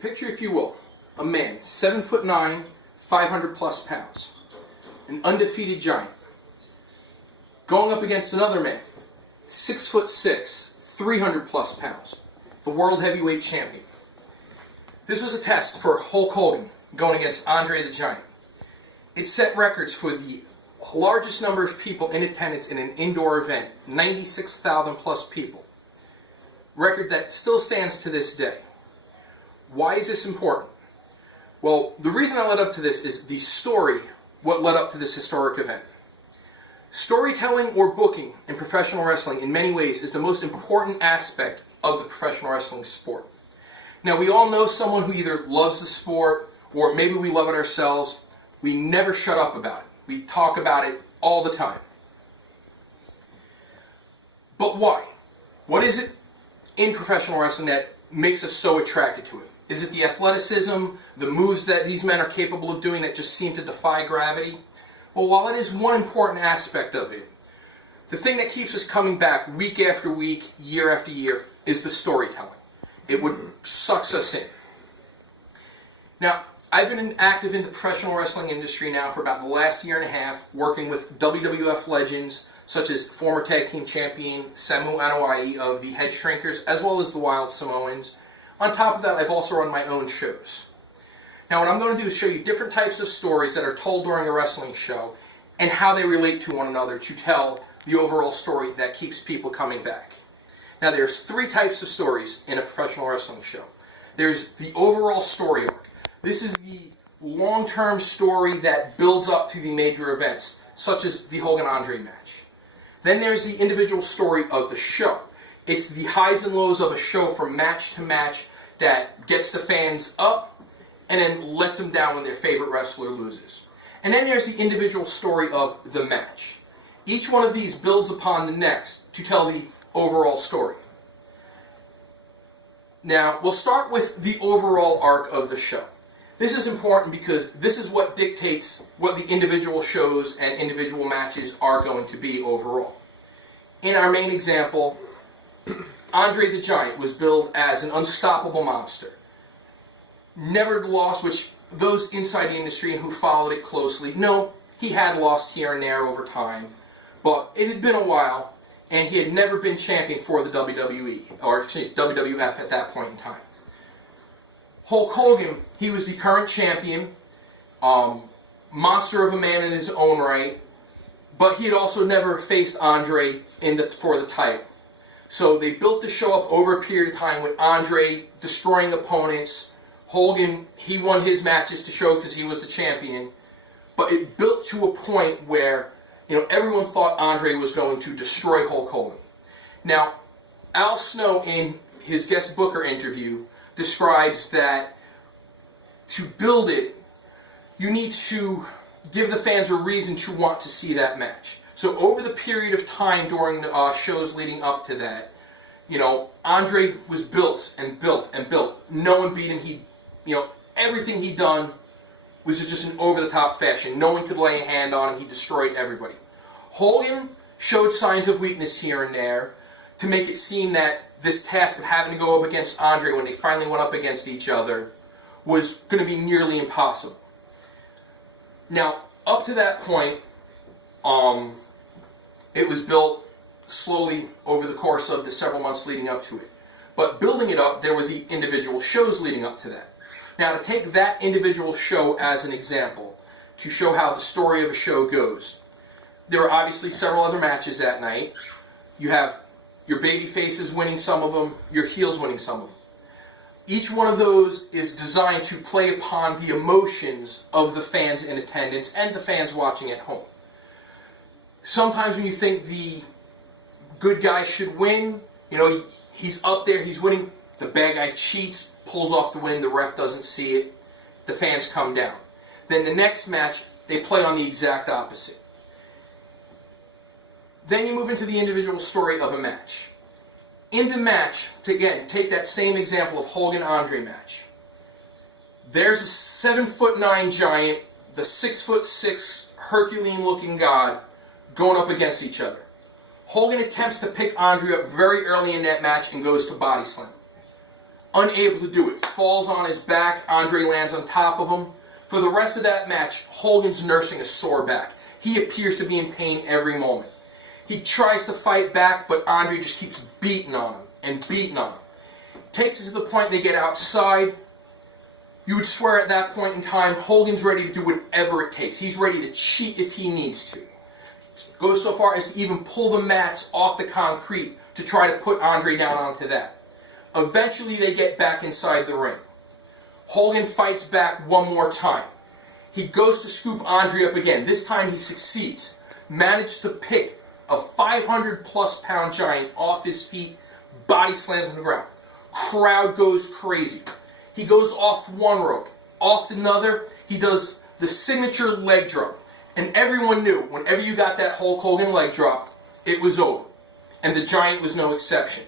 picture if you will, a man, 7'9", 500 plus pounds, an undefeated giant, going up against another man, 6'6", 300 plus pounds, the world heavyweight champion. This was a test for Hulk Hogan going against Andre the Giant. It set records for the largest number of people in attendance in an indoor event, 96,000 plus people. Record that still stands to this day. Why is this important? Well, the reason I led up to this is the story, what led up to this historic event. Storytelling or booking in professional wrestling in many ways is the most important aspect of the professional wrestling sport. Now, we all know someone who either loves the sport or maybe we love it ourselves. We never shut up about it. We talk about it all the time. But why? What is it in professional wrestling that makes us so attracted to it? Is it the athleticism, the moves that these men are capable of doing that just seem to defy gravity? Well, while it is one important aspect of it, the thing that keeps us coming back week after week, year after year, is the storytelling. It what sucks us in. Now, I've been active in the professional wrestling industry now for about the last year and a half, working with WWF legends such as former tag team champion Samu Anoa'i of the Head Shrinkers, as well as the Wild Samoans. On top of that, I've also run my own shows. Now, what I'm going to do is show you different types of stories that are told during a wrestling show and how they relate to one another to tell the overall story that keeps people coming back. Now, there's three types of stories in a professional wrestling show. There's the overall story arc. This is the long-term story that builds up to the major events, such as the Hogan-Andre match. Then there's the individual story of the show. It's the highs and lows of a show from match to match that gets the fans up and then lets them down when their favorite wrestler loses. And then there's the individual story of the match. Each one of these builds upon the next to tell the overall story. Now, we'll start with the overall arc of the show. This is important because this is what dictates what the individual shows and individual matches are going to be overall. In our main example, Andre the Giant was billed as an unstoppable mobster. Never lost, which those inside the industry and who followed it closely know he had lost here and there over time, but it had been a while, and he had never been champion for the WWE, or WWF at that point in time. Hulk Hogan, he was the current champion, monster of a man in his own right, but he had also never faced Andre for the title. So they built the show up over a period of time with Andre destroying opponents. Hogan, he won his matches to show because he was the champion, but it built to a point where everyone thought Andre was going to destroy Hulk Hogan. Now, Al Snow in his guest booker interview describes that to build it, you need to give the fans a reason to want to see that match. So over the period of time during the shows leading up to that, Andre was built and built and built. No one beat him. Everything he'd done was just an over-the-top fashion. No one could lay a hand on him. He destroyed everybody. Hogan showed signs of weakness here and there to make it seem that this task of having to go up against Andre when they finally went up against each other was going to be nearly impossible. Now, up to that point, it was built slowly over the course of the several months leading up to it. But building it up, there were the individual shows leading up to that. Now, to take that individual show as an example, to show how the story of a show goes, there were obviously several other matches that night. You have your baby faces winning some of them, your heels winning some of them. Each one of those is designed to play upon the emotions of the fans in attendance and the fans watching at home. Sometimes when you think the good guy should win, he's up there, he's winning, the bad guy cheats, pulls off the win, the ref doesn't see it, the fans come down. Then the next match, they play on the exact opposite. Then you move into the individual story of a match. In the match, to again, take that same example of Hogan-Andre match. There's a 7'9" giant, the 6'6" Herculean-looking god, going up against each other. Hogan attempts to pick Andre up very early in that match and goes to body slam. unable to do it. Falls on his back, Andre lands on top of him. For the rest of that match, Hogan's nursing a sore back. He appears to be in pain every moment. He tries to fight back, but Andre just keeps beating on him and beating on him. Takes it to the point they get outside. You would swear at that point in time, Hogan's ready to do whatever it takes. He's ready to cheat if he needs to. Goes so far as to even pull the mats off the concrete to try to put Andre down onto that. Eventually they get back inside the ring. Hogan fights back one more time. He goes to scoop Andre up again. This time he succeeds. Manages to pick a 500-plus pound giant off his feet. Body slams on the ground. Crowd goes crazy. He goes off one rope, off another. He does the signature leg drop. And everyone knew, whenever you got that Hulk Hogan leg drop, it was over. And the Giant was no exception.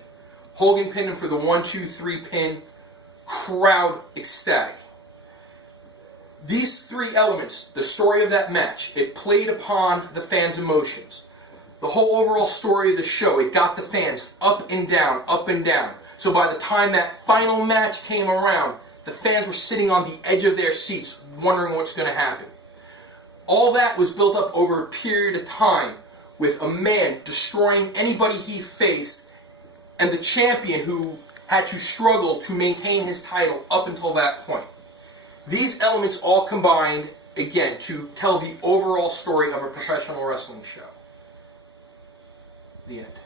Hogan pinned him for the 1-2-3 pin. Crowd ecstatic. These three elements, the story of that match, it played upon the fans' emotions. The whole overall story of the show, it got the fans up and down, up and down. So by the time that final match came around, the fans were sitting on the edge of their seats, wondering what's going to happen. All that was built up over a period of time with a man destroying anybody he faced and the champion who had to struggle to maintain his title up until that point. These elements all combined, again, to tell the overall story of a professional wrestling show. The end.